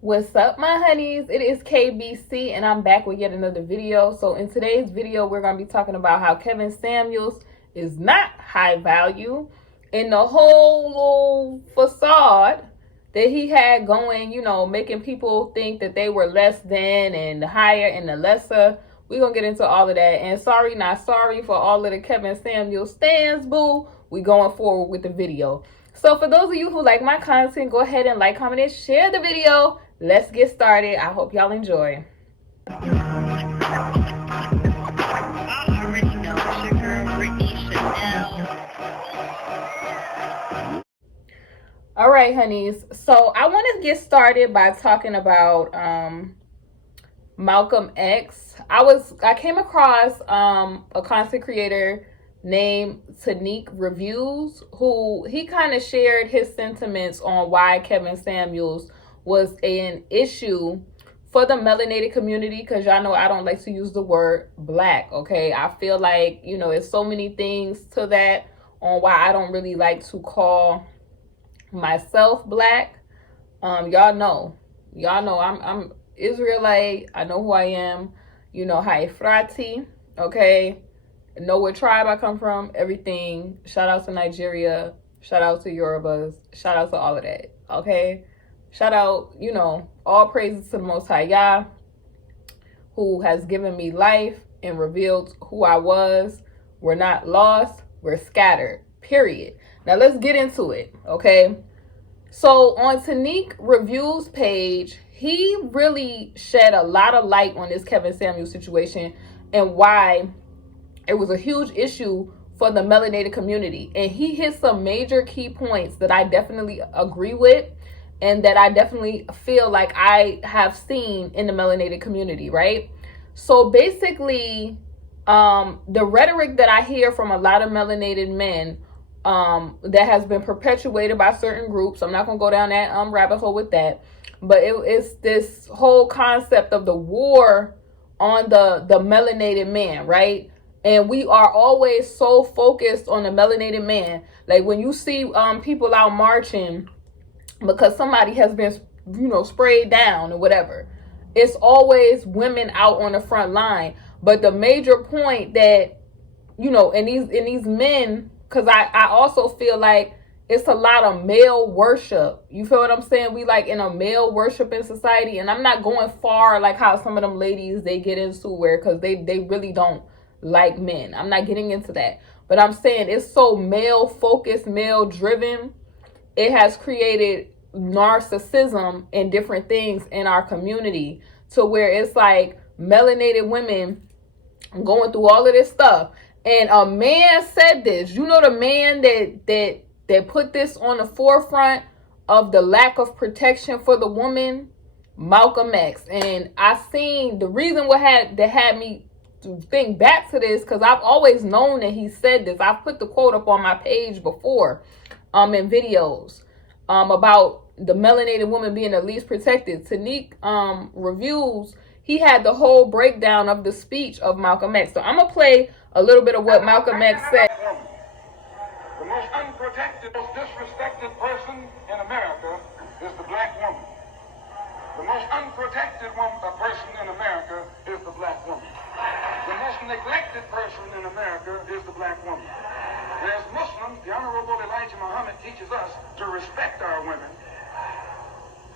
What's up, my honeys? It is KBC and I'm back with yet another video. So in today's video, we're going to be talking about how Kevin Samuels is not high value and the whole little facade that he had going, making people think that they were less than and the higher and the lesser. We're going to get into all of that. And sorry, not sorry for all of the Kevin Samuels stands, boo. We going forward with the video. So for those of you who like my content, go ahead and like, comment, and share the video. Let's get started. I hope y'all enjoy. All right, honeys. So I want to get started by talking about Malcolm X. I came across a content creator named Tanique Reviews, who he kind of shared his sentiments on why Kevin Samuels was an issue for the melanated community, because y'all know I don't like to use the word black, okay? I feel like, it's so many things to that on why I don't really like to call myself black. Y'all know I'm Israelite. I know who I am. Haifrati, okay? Know what tribe I come from, everything. Shout out to Nigeria. Shout out to Yorubas. Shout out to all of that, okay? Shout out, all praises to the Most High Yah, who has given me life and revealed who I was. We're not lost, we're scattered, period. Now let's get into it, okay? So on Tanique Reviews page, he really shed a lot of light on this Kevin Samuels situation and why it was a huge issue for the melanated community. And he hit some major key points that I definitely agree with and that I definitely feel like I have seen in the melanated community, right? So basically, the rhetoric that I hear from a lot of melanated men that has been perpetuated by certain groups, I'm not going to go down that rabbit hole with that, but it's this whole concept of the war on the melanated man, right? And we are always so focused on the melanated man. Like when you see people out marching because somebody has been, sprayed down or whatever, it's always women out on the front line. But the major point that, in these men, because I also feel like it's a lot of male worship. You feel what I'm saying? We like in a male worshiping society. And I'm not going far like how some of them ladies, they get into where, because they really don't like men. I'm not getting into that. But I'm saying it's so male focused, male driven. It has created narcissism and different things in our community to where it's like melanated women going through all of this stuff. And a man said this, the man that put this on the forefront of the lack of protection for the woman, Malcolm X. And I seen the reason that had me to think back to this, because I've always known that he said this. I've put the quote up on my page before in videos about the melanated woman being the least protected. Tanique Reviews, he had the whole breakdown of the speech of Malcolm X. So I'm going to play a little bit of what Malcolm X said. The most unprotected, most disrespected person in America is the black woman. The most unprotected person in America is the black woman. The most neglected person in America is the black woman. And as Muslims, the Honorable Elijah Muhammad teaches us to respect our women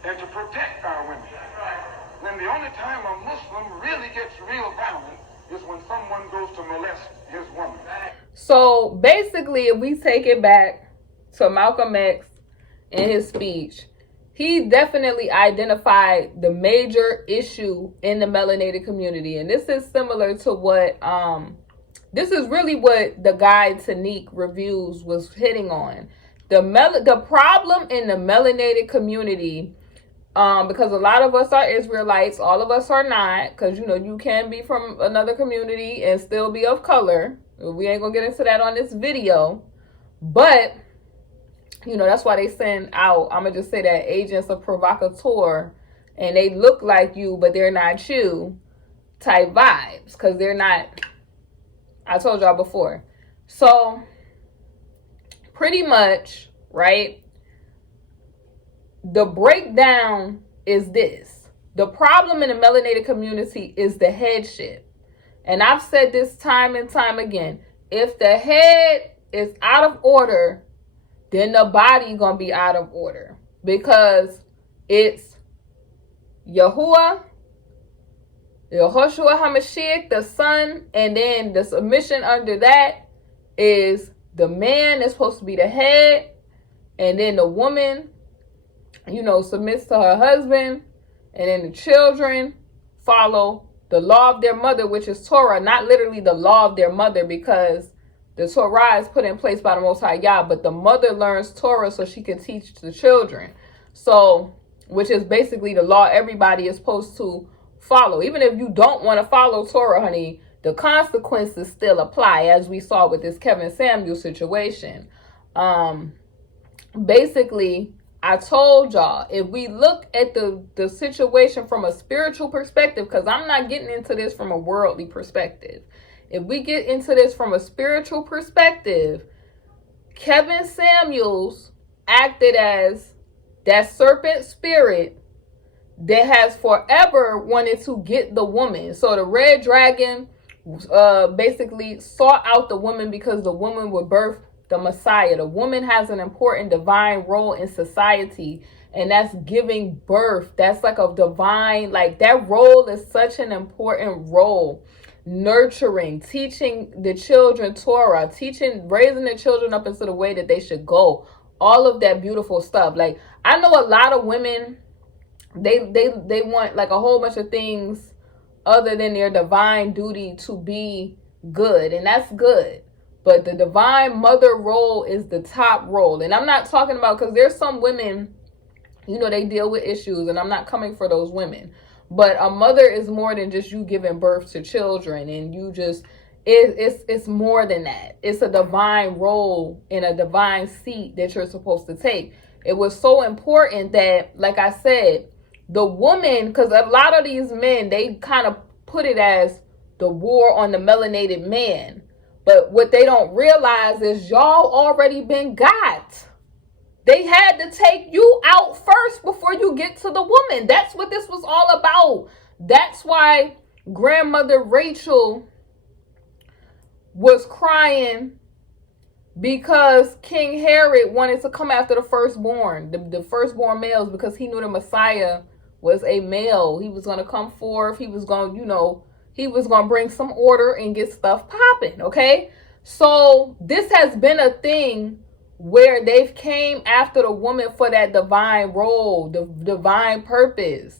and to protect our women. Then the only time a Muslim really gets real violent is when someone goes to molest his woman. So basically, if we take it back to Malcolm X in his speech, he definitely identified the major issue in the melanated community. And this is similar to what, this is really what the guy Tanique Reviews was hitting on. The problem in the melanated community, because a lot of us are Israelites, all of us are not, because, you can be from another community and still be of color. We ain't gonna get into that on this video, but that's why they send out, I'm gonna just say that, agents of provocateur, and they look like you but they're not you type vibes, because they're not. I told y'all before. So pretty much, right, the breakdown is this. The problem in the melanated community is the headship. And I've said this time and time again. If the head is out of order, then the body gonna be out of order. Because it's Yahuwah, Yehoshua HaMashiach, the son, and then the submission under that is the man is supposed to be the head, and then the woman, submits to her husband, and then the children follow the law of their mother, which is Torah, not literally the law of their mother, because the Torah is put in place by the Most High Yah, but the mother learns Torah so she can teach the children. So, which is basically the law everybody is supposed to follow. Even if you don't want to follow Torah, honey, the consequences still apply, as we saw with this Kevin Samuel situation. Basically, I told y'all, if we look at the situation from a spiritual perspective, because I'm not getting into this from a worldly perspective. If we get into this from a spiritual perspective, Kevin Samuels acted as that serpent spirit that has forever wanted to get the woman. So the red dragon basically sought out the woman because the woman would birth the Messiah. The woman has an important divine role in society, and that's giving birth. That's like a divine, like that role is such an important role. Nurturing, teaching the children Torah, raising the children up into the way that they should go. All of that beautiful stuff. Like, I know a lot of women, they want like a whole bunch of things other than their divine duty to be good, and that's good. But the divine mother role is the top role. And I'm not talking about, because there's some women, they deal with issues, and I'm not coming for those women. But a mother is more than just you giving birth to children, and you just, it's more than that. It's a divine role in a divine seat that you're supposed to take. It was so important that, like I said, the woman, because a lot of these men, they kind of put it as the war on the melanated man. But what they don't realize is y'all already been got. They had to take you out first before you get to the woman. That's what this was all about. That's why grandmother Rachel was crying, because King Herod wanted to come after the firstborn, the firstborn males, because he knew the Messiah was a male. He was going to come forth. He was going, he was going to bring some order and get stuff popping. Okay. So this has been a thing where they've came after the woman for that divine role, the divine purpose,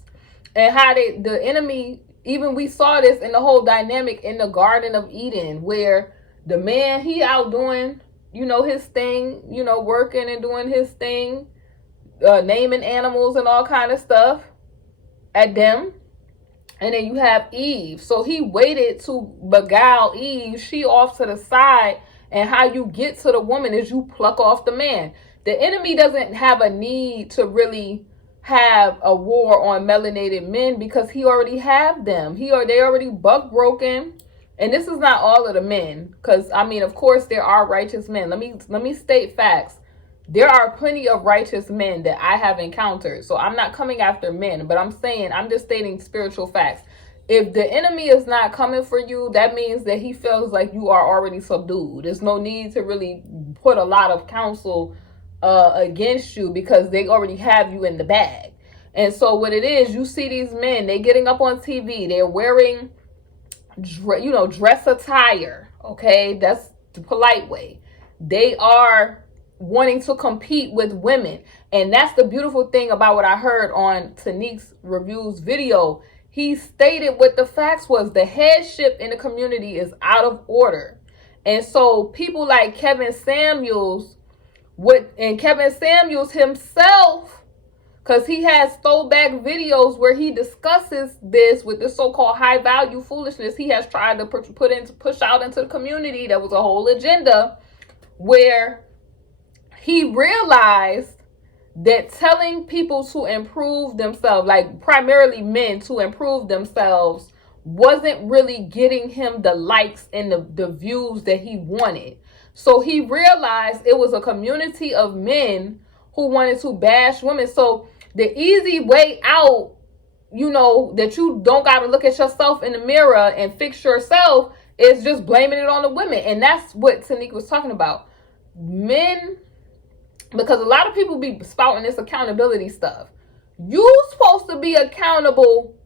and how the enemy, even we saw this in the whole dynamic in the Garden of Eden, where the man, he out doing, his thing, working and doing his thing, naming animals and all kind of stuff at them. And then you have Eve. So he waited to beguile Eve. She off to the side. And how you get to the woman is you pluck off the man. The enemy doesn't have a need to really have a war on melanated men, because he already have them. They already buck broken. And this is not all of the men, because of course there are righteous men. Let me state facts. There are plenty of righteous men that I have encountered. So I'm not coming after men, but I'm just stating spiritual facts. If the enemy is not coming for you, that means that he feels like you are already subdued. There's no need to really put a lot of counsel against you, because they already have you in the bag. And so what it is, you see these men, they getting up on TV, they're wearing, dress attire. Okay, that's the polite way. They are wanting to compete with women. And that's the beautiful thing about what I heard on Tanique's Reviews video. He stated what the facts was. The headship in the community is out of order. And so people like Kevin Samuels, Kevin Samuels himself, because he has throwback videos where he discusses this with the so-called high value foolishness he has tried to push out into the community. That was a whole agenda, where he realized that telling people to improve themselves, like primarily men to improve themselves, wasn't really getting him the likes and the views that he wanted. So he realized it was a community of men who wanted to bash women. So The easy way out, you know, that you don't got to look at yourself in the mirror and fix yourself, is just blaming it on the women. And that's what Tanique was talking about. Men, because a lot of people be spouting this accountability stuff. You supposed to be accountable.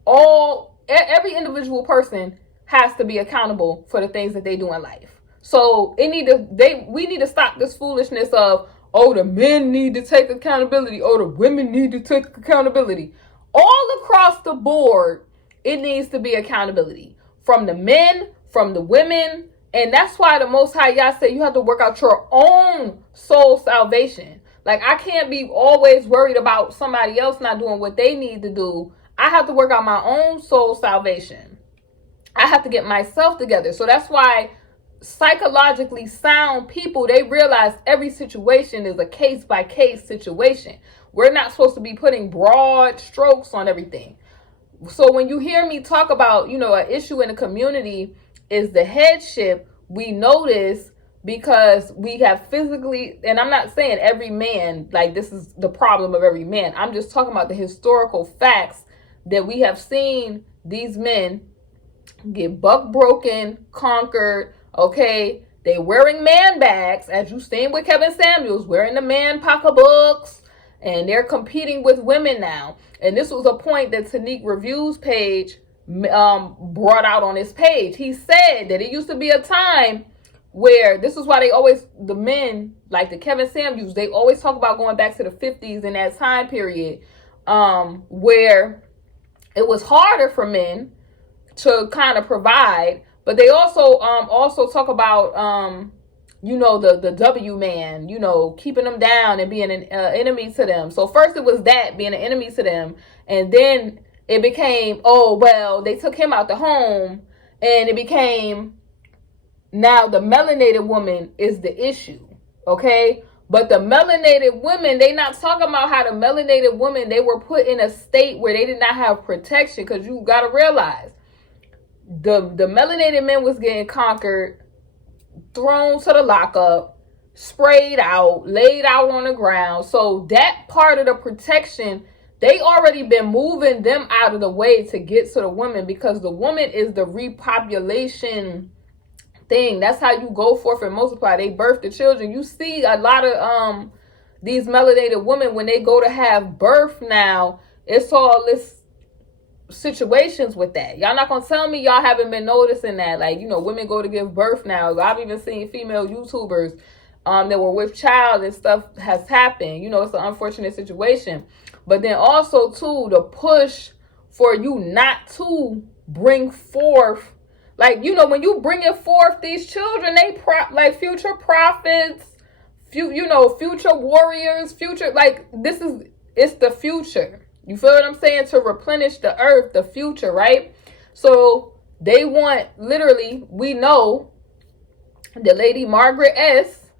Every individual person has to be accountable for the things that they do in life. So we need to stop this foolishness of, oh, the men need to take accountability, oh, the women need to take accountability. All across the board, it needs to be accountability from the men, from the women. And that's why the Most High Yah said you have to work out your own soul salvation. Like, I can't be always worried about somebody else not doing what they need to do. I have to work out my own soul salvation. I have to get myself together. So that's why psychologically sound people, they realize every situation is a case-by-case situation. We're not supposed to be putting broad strokes on everything. So when you hear me talk about, you know, an issue in the community is the headship, we notice because we have physically, and I'm not saying every man, like this is the problem of every man. I'm just talking about the historical facts that we have seen these men get buck broken, conquered, okay? They wearing man bags, as you seen with Kevin Samuels, wearing the man pocketbooks, and they're competing with women now. And this was a point that Tanique Reviews page brought out on his page. He said that it used to be a time where, this is why they always, the men, like the Kevin Samuels, they always talk about going back to the 50s and that time period, where it was harder for men to kind of provide, but they also talk about you know, the W man, you know, keeping them down and being an enemy to them. So first it was that, being an enemy to them, and then it became, oh well, they took him out the home, and it became, now the melanated woman is the issue, okay? But the melanated women, they not talking about how the melanated women, they were put in a state where they did not have protection, because you got to realize the melanated men was getting conquered, thrown to the lockup, sprayed out, laid out on the ground. So that part of the protection, they already been moving them out of the way to get to the woman, because the woman is the repopulation thing. That's how you go forth and multiply. They birth the children. You see a lot of these melanated women, when they go to have birth now, it's all this situations with that. Y'all not gonna tell me y'all haven't been noticing that, like, you know, women go to give birth now. I've even seen female YouTubers that were with child and stuff has happened. You know, it's an unfortunate situation. But then also too, the push for you not to bring forth, like, you know, when you bringing forth these children, they like future prophets, you know, future warriors, future, like, it's the future. You feel what I'm saying? To replenish the earth, the future, right? So they want, literally, we know the lady Margaret S.,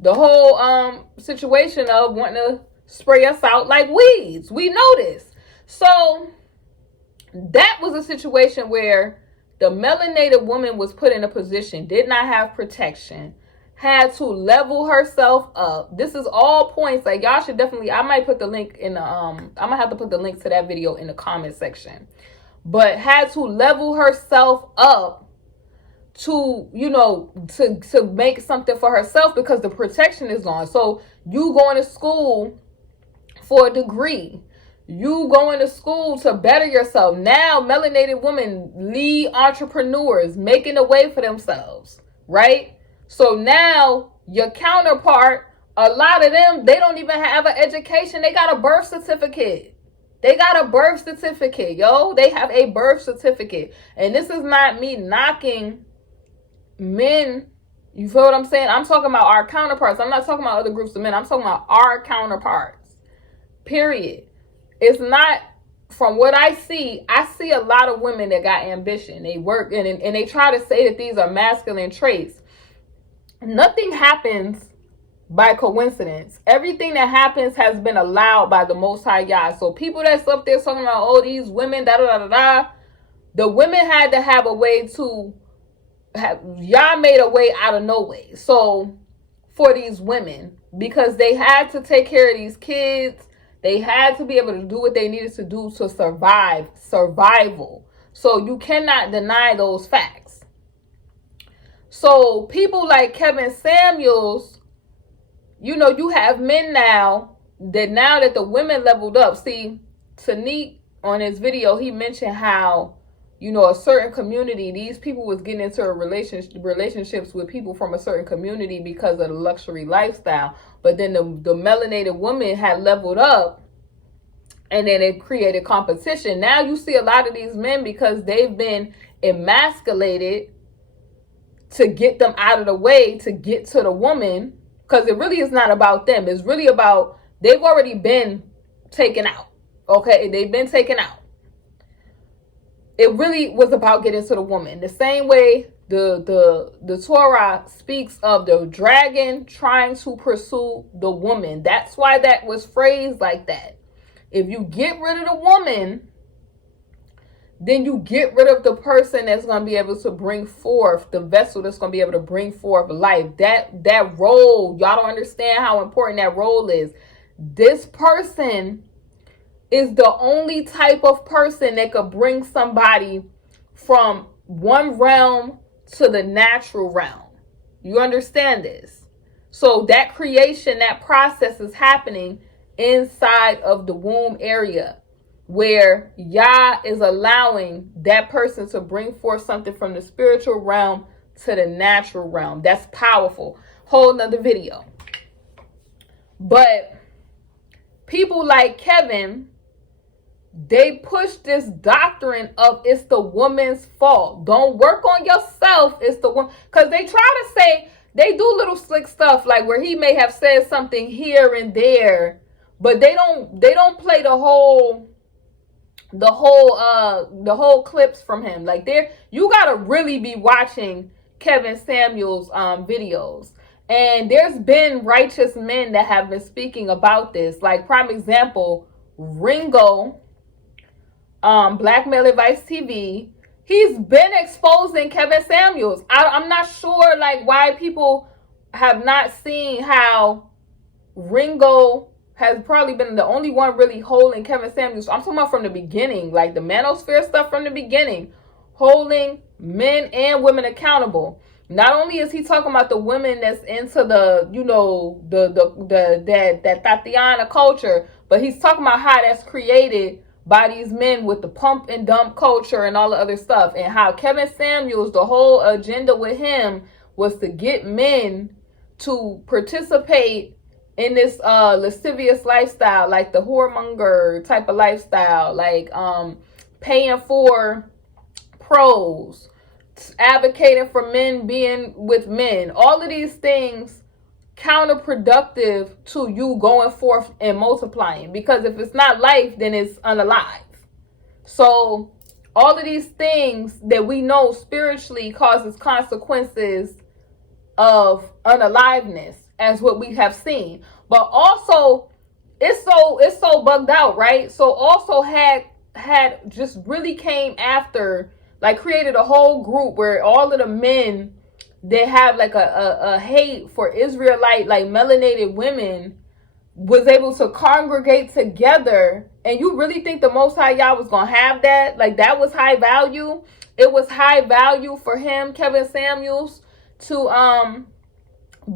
the whole situation of wanting to spray us out like weeds. We know this. So that was a situation where the melanated woman was put in a position, did not have protection, had to level herself up. This is all points, like, y'all should definitely, I might put the link in the I'm gonna have to put the link to that video in the comment section, but had to level herself up to, you know, to make something for herself, because the protection is gone. So you going to school for a degree, you going to school to better yourself. Now melanated women lead entrepreneurs, making a way for themselves, right? So now your counterpart, a lot of them, they don't even have an education. They got a birth certificate. They got a birth certificate, yo. They have a birth certificate. And this is not me knocking men. You feel what I'm saying? I'm talking about our counterparts. I'm not talking about other groups of men. I'm talking about our counterparts. Period. It's not, from what I see a lot of women that got ambition. They work and they try to say that these are masculine traits. Nothing happens by coincidence. Everything that happens has been allowed by the Most High Yah. So people that's up there talking about, oh, these women, da da da da, the women had to have a way to have, Yah made a way out of no way. So for these women, because they had to take care of these kids, They had to be able to do what they needed to do to survive. Survival. So you cannot deny those facts. So people like Kevin Samuels, you know, you have men now that the women leveled up. See, Tanique on his video, he mentioned how, you know, a certain community, these people was getting into relationships with people from a certain community because of the luxury lifestyle. But then the melanated woman had leveled up, and then it created competition. Now you see a lot of these men, because they've been emasculated, to get them out of the way to get to the woman, because it really is not about them. It's really about, they've already been taken out. Okay, they've been taken out. It really was about getting to the woman. The same way the Torah speaks of the dragon trying to pursue the woman. That's why that was phrased like that. If you get rid of the woman, then you get rid of the person that's going to be able to bring forth, the vessel that's going to be able to bring forth life. That role, y'all don't understand how important that role is. This person is the only type of person that could bring somebody from one realm to the natural realm. You understand this? So that creation, that process is happening inside of the womb area, where Yah is allowing that person to bring forth something from the spiritual realm to the natural realm. That's powerful. Whole nother video. But people like Kevin, they push this doctrine of it's the woman's fault. Don't work on yourself. It's the woman. Because they try to say, they do little slick stuff like where he may have said something here and there, but they don't play the whole clips from him. Like, you gotta really be watching Kevin Samuels videos. And there's been righteous men that have been speaking about this. Like, prime example, Ringo, Black Male Advice TV. He's been exposing Kevin Samuels. I'm not sure like why people have not seen how Ringo has probably been the only one really holding Kevin Samuels. I'm talking about from the beginning, like the manosphere stuff from the beginning, holding men and women accountable. Not only is he talking about the women that's into the, you know, that Tatiana culture, but he's talking about how that's created by these men with the pump and dump culture and all the other stuff, and how Kevin Samuels, the whole agenda with him was to get men to participate in this lascivious lifestyle, like the whoremonger type of lifestyle, like paying for pros, advocating for men being with men. All of these things counterproductive to you going forth and multiplying, because if it's not life, then it's unalive. So all of these things that we know spiritually causes consequences of unaliveness, as what we have seen. But also it's so bugged out, right? So also had just really came after, like created a whole group where all of the men, they have like a hate for Israelite, like melanated women, was able to congregate together. And you really think the Most High Yah was going to have that? Like, that was high value. It was high value for him, Kevin Samuels, to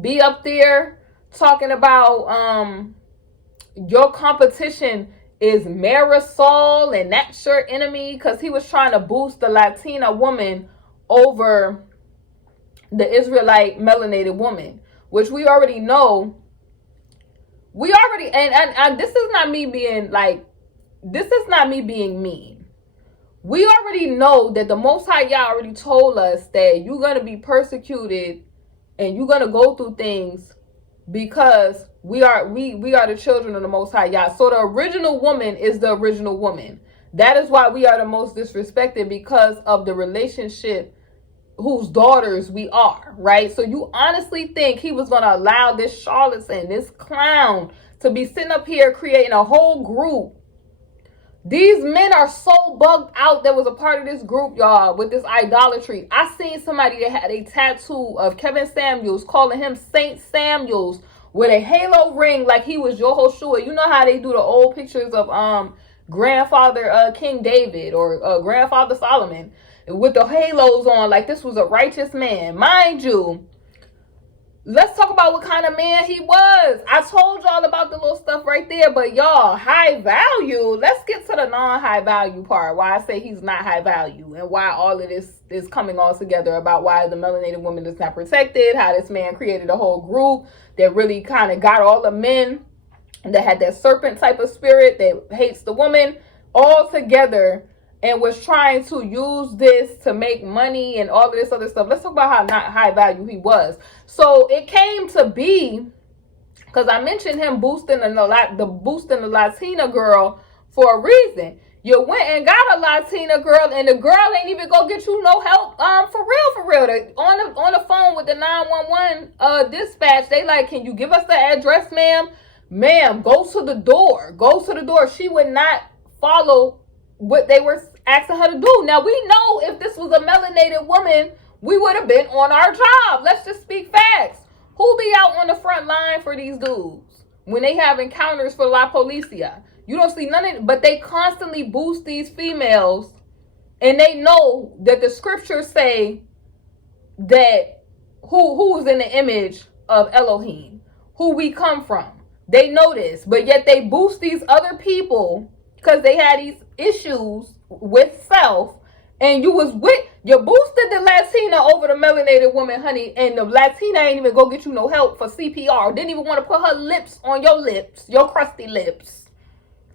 be up there talking about your competition is Marisol and that's your enemy, because he was trying to boost the Latina woman over the Israelite melanated woman, which we already know. And this is not me being like, this is not me being mean. We already know that the Most High Yah already told us that you're going to be persecuted and you're going to go through things because we are the children of the Most High Yah. So the original woman is the original woman. That is why we are the most disrespected, because of the relationship whose daughters we are, right? So you honestly think he was going to allow this charlatan, this clown, to be sitting up here creating a whole group? These men are so bugged out that was a part of this group, y'all, with this idolatry. I seen somebody that had a tattoo of Kevin Samuels calling him Saint Samuels with a halo ring like he was Yehoshua. You know how they do the old pictures of grandfather King David or grandfather Solomon with the halos on, like this was a righteous man. Mind you, let's talk about what kind of man he was. I told y'all about the little stuff right there, but y'all, high value. Let's get to the non-high value part, why I say he's not high value and why all of this is coming all together about why the melanated woman is not protected, how this man created a whole group that really kind of got all the men that had that serpent type of spirit that hates the woman all together and was trying to use this to make money and all of this other stuff. Let's talk about how not high value he was. So it came to be because I mentioned him boosting the Latina girl for a reason. You went and got a Latina girl, and the girl ain't even go get you no help. For real. On the phone with the 911 dispatch, they like, can you give us the address, ma'am? Ma'am, go to the door. Go to the door. She would not follow what they were asking her to do. Now, we know if this was a melanated woman, we would have been on our job. Let's just speak facts. Who be out on the front line for these dudes when they have encounters for La Policia? You don't see none of it, but they constantly boost these females, and they know that the scriptures say that who's in the image of Elohim, who we come from. They know this, but yet they boost these other people because they had these issues with self, and you boosted the Latina over the melanated woman, honey, and the Latina ain't even go get you no help for CPR. Didn't even want to put her lips on your lips, your crusty lips,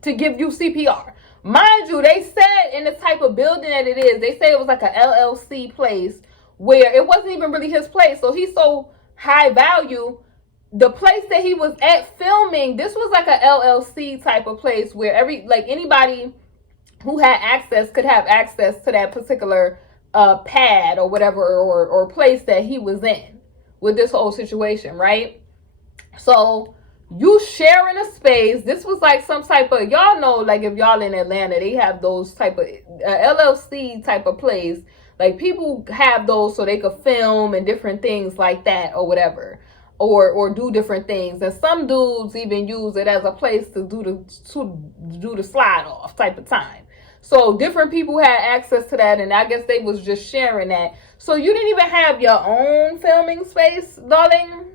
to give you CPR. Mind you, they said in the type of building that it is, they say it was like a LLC place where it wasn't even really his place. So he's so high value. The place that he was at filming, this was like a LLC type of place where anybody who had access could have access to that particular pad or whatever or place that he was in with this whole situation, right? So you sharing a space. This was like some type of, y'all know, like if y'all in Atlanta, they have those type of LLC type of place. Like people have those so they could film and different things like that or whatever. Or do different things, and some dudes even use it as a place to do the slide off type of time. So different people had access to that, and I guess they was just sharing that. So you didn't even have your own filming space, darling,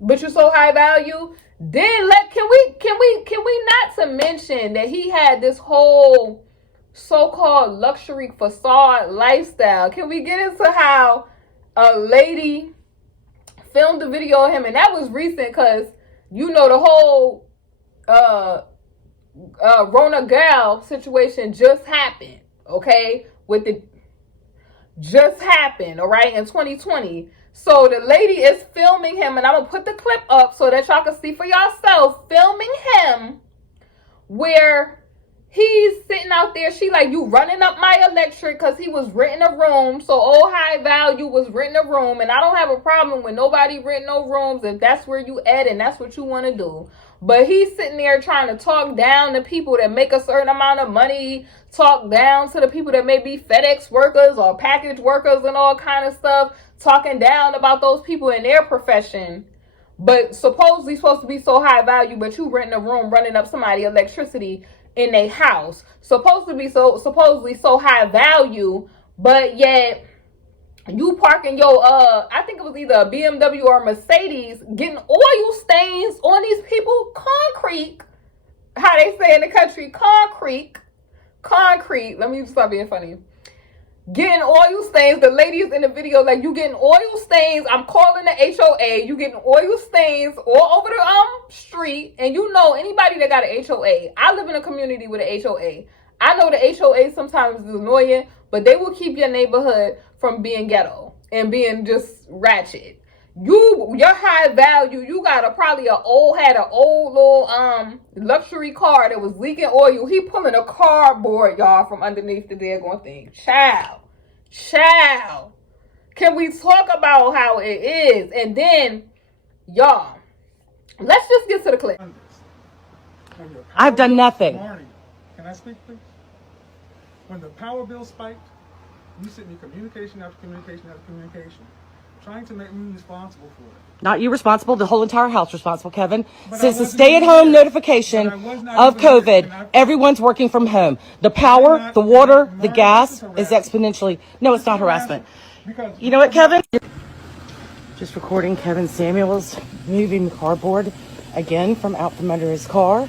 but you're so high value. Then can we not to mention that he had this whole so-called luxury facade lifestyle? Can we get into how a lady filmed a video of him, and that was recent because you know the whole Rona Gal situation just happened, okay? Just happened, all right, in 2020. So the lady is filming him, and I'm gonna put the clip up so that y'all can see for yourself, filming him where he's sitting out there. She like, you running up my electric, because he was renting a room. So old high value was renting a room, and I don't have a problem with nobody renting no rooms if that's where you at and that's what you want to do. But he's sitting there trying to talk down to people that make a certain amount of money, talk down to the people that may be FedEx workers or package workers and all kind of stuff, talking down about those people in their profession. But supposedly supposed to be so high value, but you renting a room, running up somebody electricity in a house, supposedly so high value, but yet you parking your I think it was either a BMW or a Mercedes, getting oil stains on these people, concrete, how they say in the country, concrete. Let me stop being funny. Getting oil stains. The ladies in the video, like, you getting oil stains. I'm calling the HOA. You getting oil stains all over the street. And you know, anybody that got an HOA, I live in a community with an HOA. I know the HOA sometimes is annoying, but they will keep your neighborhood from being ghetto and being just ratchet. Your high value, you got had an old little luxury car that was leaking oil. He pulling a cardboard, y'all, from underneath the daggone thing. Child. Can we talk about how it is? And then, y'all, let's just get to the clip. I've done nothing. Marnie, can I speak, please? When the power bill spiked, you sent me communication after communication after communication trying to make me responsible for it. Not you responsible, the whole entire house responsible, Kevin. But Since I the wasn't stay-at-home even here. notification But I was not of even here. COVID, And I- everyone's working from home. The power, not- the water, Mara, the this gas is is harassment. exponentially... No, it's This not is harassment. Because You know what, Kevin? Just recording Kevin Samuels moving cardboard again from out from under his car.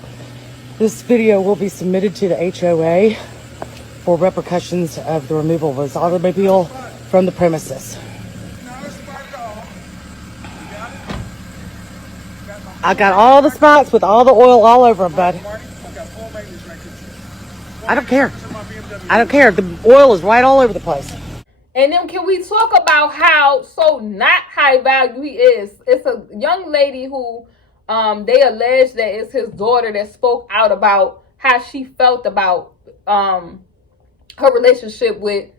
This video will be submitted to the HOA for repercussions of the removal of his automobile from the premises. I got all the spots with all the oil all over them, bud. I don't care. I don't care. The oil is right all over the place. And then can we talk about how so not high value he is? It's a young lady who they allege that it's his daughter that spoke out about how she felt about her relationship with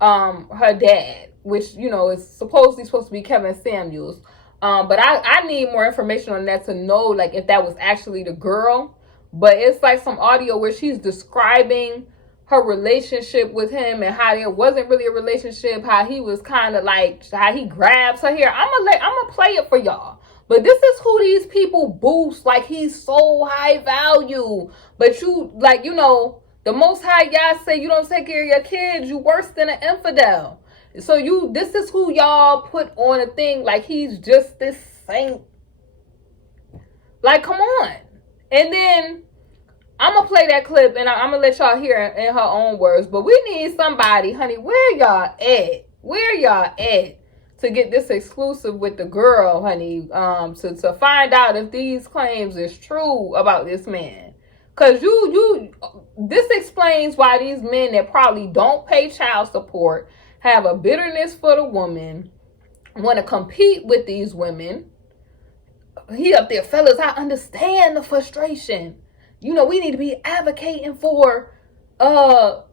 her dad, which, you know, is supposed to be Kevin Samuels. But I need more information on that to know, like, if that was actually the girl. But it's like some audio where she's describing her relationship with him and how there wasn't really a relationship, how he was kind of like, how he grabs her hair. I'm gonna play it for y'all. But this is who these people boost, like he's so high value. But you, like, you know, the Most High Yah say you don't take care of your kids, you worse than an infidel. So this is who y'all put on a thing like he's just this saint. Like, come on. And then I'm gonna play that clip and I'm gonna let y'all hear it in her own words. But we need somebody, honey, where y'all at? Where y'all at to get this exclusive with the girl, honey? To find out if these claims is true about this man. Cause this explains why these men that probably don't pay child support have a bitterness for the woman, want to compete with these women. He up there, fellas, I understand the frustration. You know, we need to be advocating for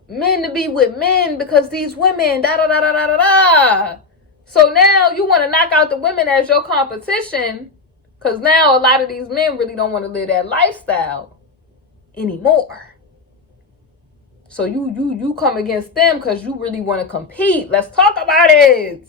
men to be with men because these women, da da da da da da da. So now you want to knock out the women as your competition, because now a lot of these men really don't want to live that lifestyle anymore. So you come against them because you really want to compete. Let's talk about it.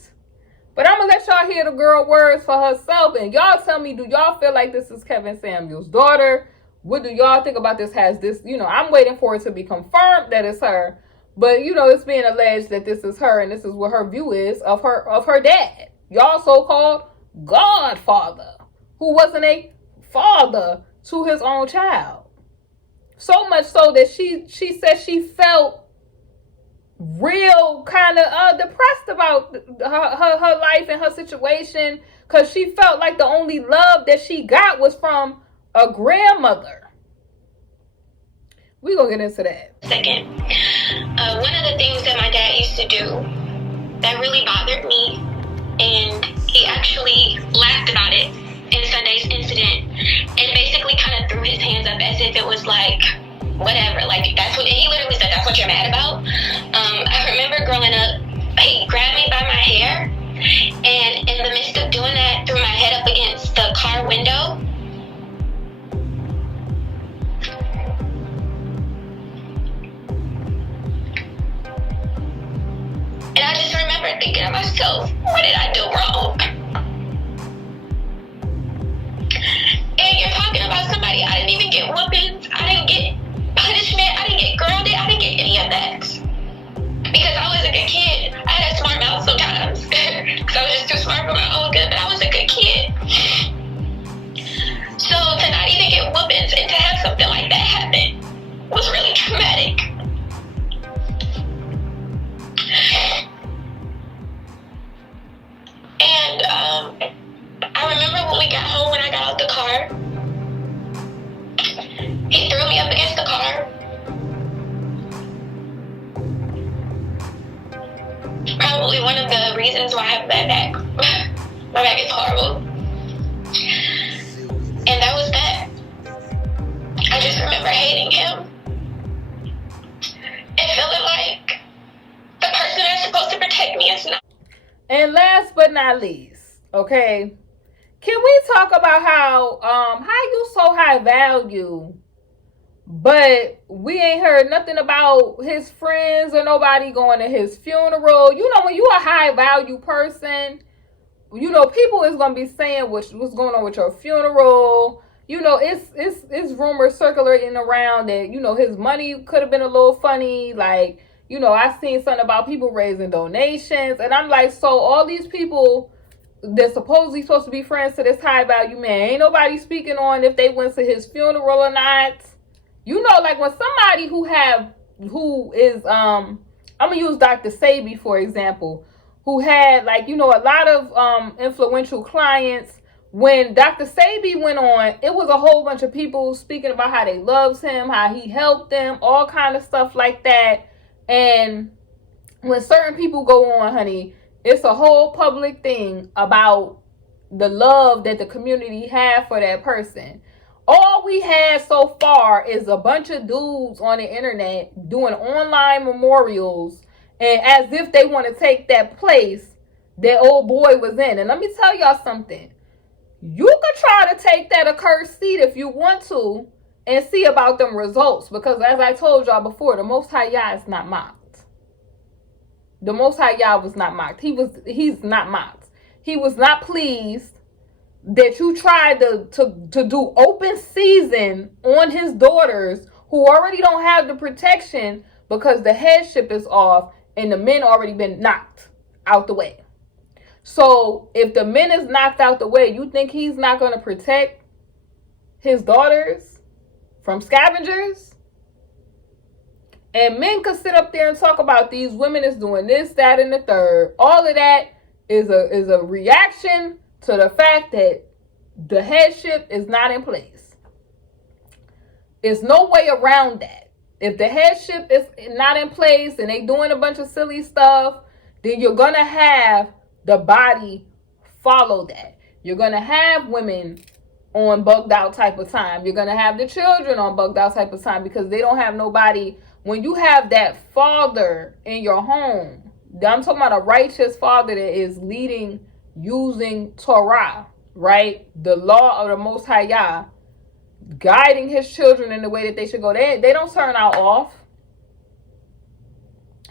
But I'm going to let y'all hear the girl words for herself. And y'all tell me, do y'all feel like this is Kevin Samuels' daughter? What do y'all think about this? Has this, you know, I'm waiting for it to be confirmed that it's her. But, you know, it's being alleged that this is her and this is what her view is of her dad. Y'all so-called godfather, who wasn't a father to his own child. So much so that she said she felt real kind of depressed about her life and her situation, because she felt like the only love that she got was from a grandmother. We're going to get into that. Second, one of the things that my dad used to do that really bothered me, and he actually laughed about it in Sunday's incident, and basically kind of threw his hands up as if it was like, whatever, like that's what, and he literally said, that's what you're mad about. I remember growing up, he grabbed me by my hair, and in the midst of doing that, threw my head up against the car window. And I just remember thinking to myself, what did I do wrong? And you're talking about somebody, I didn't even get whoopings, I didn't get punishment, I didn't get grounded, I didn't get any of that. Because I was a good kid. I had a smart mouth sometimes. Because I was just too smart for my own good, but I was a good kid. So to not even get whoopings and to have something like that happen was really traumatic. And I remember when we got home, when I got out the car, he threw me up against the car. Probably one of the reasons why I have bad back. My back is horrible. And that was that. I just remember hating him and feeling like the person that's supposed to protect me is not. And last but not least, okay, can we talk about how you so high value, but we ain't heard nothing about his friends or nobody going to his funeral? You know, when you a high value person, you know, people is gonna be saying what's going on with your funeral. You know, it's rumors circulating around that, you know, his money could have been a little funny. Like, you know, I seen something about people raising donations, and I'm like, so all these people they're supposedly supposed to be friends to this high value man, ain't nobody speaking on if they went to his funeral or not. You know, like when somebody who is I'm gonna use Dr. Sabi for example, who had, like, you know, a lot of influential clients. When Dr. Sabi went on, it was a whole bunch of people speaking about how they loves him, how he helped them, all kind of stuff like that. And when certain people go on, honey, it's a whole public thing about the love that the community had for that person. All we had so far is a bunch of dudes on the internet doing online memorials, and as if they want to take that place that old boy was in. And let me tell y'all something. You could try to take that accursed seat if you want to and see about them results, because as I told y'all before, the Most High Yah is not mocked. The Most High Yah was not mocked. He's not mocked. He was not pleased that you tried to do open season on his daughters who already don't have the protection because the headship is off and the men already been knocked out the way. So if the men is knocked out the way, you think he's not going to protect his daughters from scavengers? And men could sit up there and talk about these women is doing this, that, and the third. All of that is a reaction to the fact that the headship is not in place. There's no way around that. If the headship is not in place and they doing a bunch of silly stuff, then you're going to have the body follow that. You're going to have women on bugged out type of time. You're going to have the children on bugged out type of time because they don't have nobody. When you have that father in your home, I'm talking about a righteous father that is leading using Torah, right? The law of the Most High Yah, guiding his children in the way that they should go. They don't turn out off.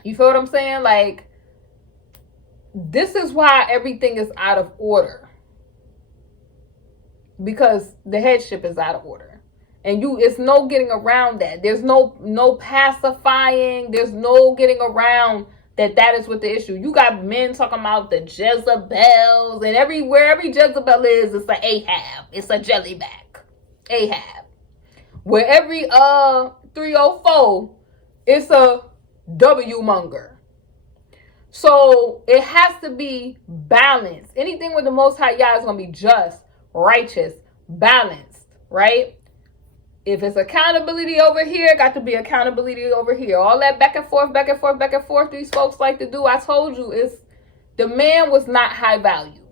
You feel what I'm saying? Like, this is why everything is out of order. Because the headship is out of order. And it's no getting around that. There's no pacifying. There's no getting around that is what the issue. You got men talking about the Jezebels, and everywhere every Jezebel is, it's an Ahab. It's a jellyback. Ahab. Where every 304, it's a W monger. So it has to be balanced. Anything with the Most High Yah is going to be just, righteous, balanced, right? If it's accountability over here, got to be accountability over here. All that back and forth, back and forth, back and forth these folks like to do, I told you, the man was not high value.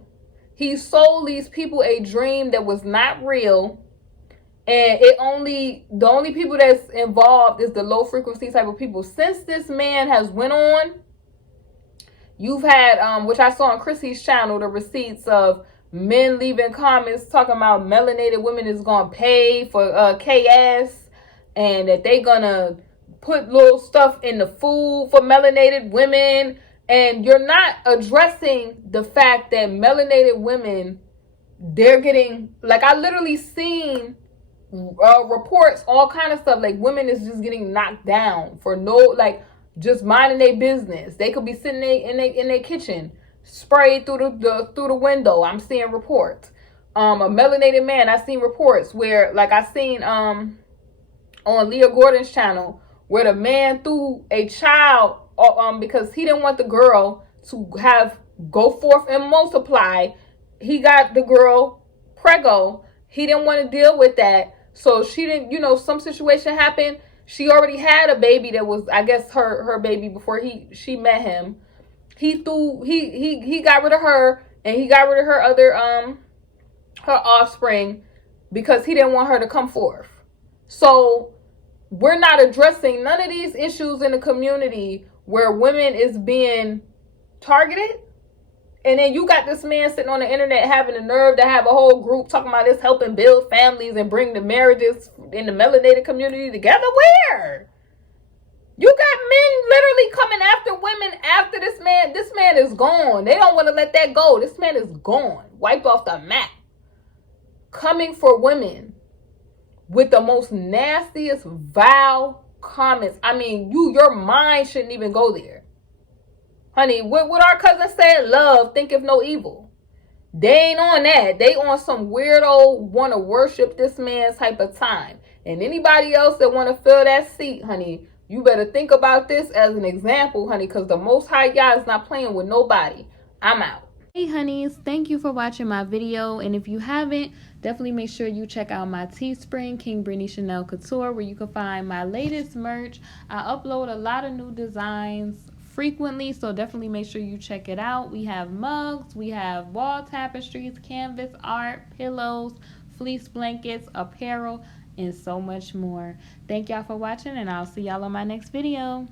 He sold these people a dream that was not real. And the only people that's involved is the low frequency type of people. Since this man has went on, you've had, which I saw on Chrissy's channel, the receipts of men leaving comments talking about melanated women is going to pay for KS, and that they going to put little stuff in the food for melanated women. And you're not addressing the fact that melanated women, they're getting, like, I literally seen reports, all kind of stuff, like women is just getting knocked down for just minding their business. They could be sitting in their kitchen, sprayed through the window. I'm seeing reports. A melanated man, I seen reports where, like, I seen on Leah Gordon's channel, where the man threw a child because he didn't want the girl to go forth and multiply. He got the girl preggo. He didn't want to deal with that. So she didn't, some situation happened. She already had a baby that was, I guess, her baby before she met him. He got rid of her, and he got rid of her other her offspring because he didn't want her to come forth. So we're not addressing none of these issues in the community where women is being targeted. And then you got this man sitting on the internet having the nerve to have a whole group talking about this helping build families and bring the marriages in the melanated community together. Where? You got men literally coming after women after this man, this man is gone. They don't want to let that go. This man is gone, wiped off the map. Coming for women with the most nastiest, vile comments. I mean, your mind shouldn't even go there. Honey, what our cousin said, love, think of no evil. They ain't on that. They on some weirdo, want to worship this man type of time. And anybody else that want to fill that seat, honey, you better think about this as an example, honey, because the Most High God is not playing with nobody. I'm out. Hey honeys, thank you for watching my video, and if you haven't, definitely make sure you check out my Teespring, KingBritneyChanel Couture, where you can find my latest merch. I upload a lot of new designs frequently, so definitely make sure you check it out. We have mugs, we have wall tapestries, canvas art, pillows, fleece blankets, apparel, and so much more. Thank y'all for watching, and I'll see y'all on my next video.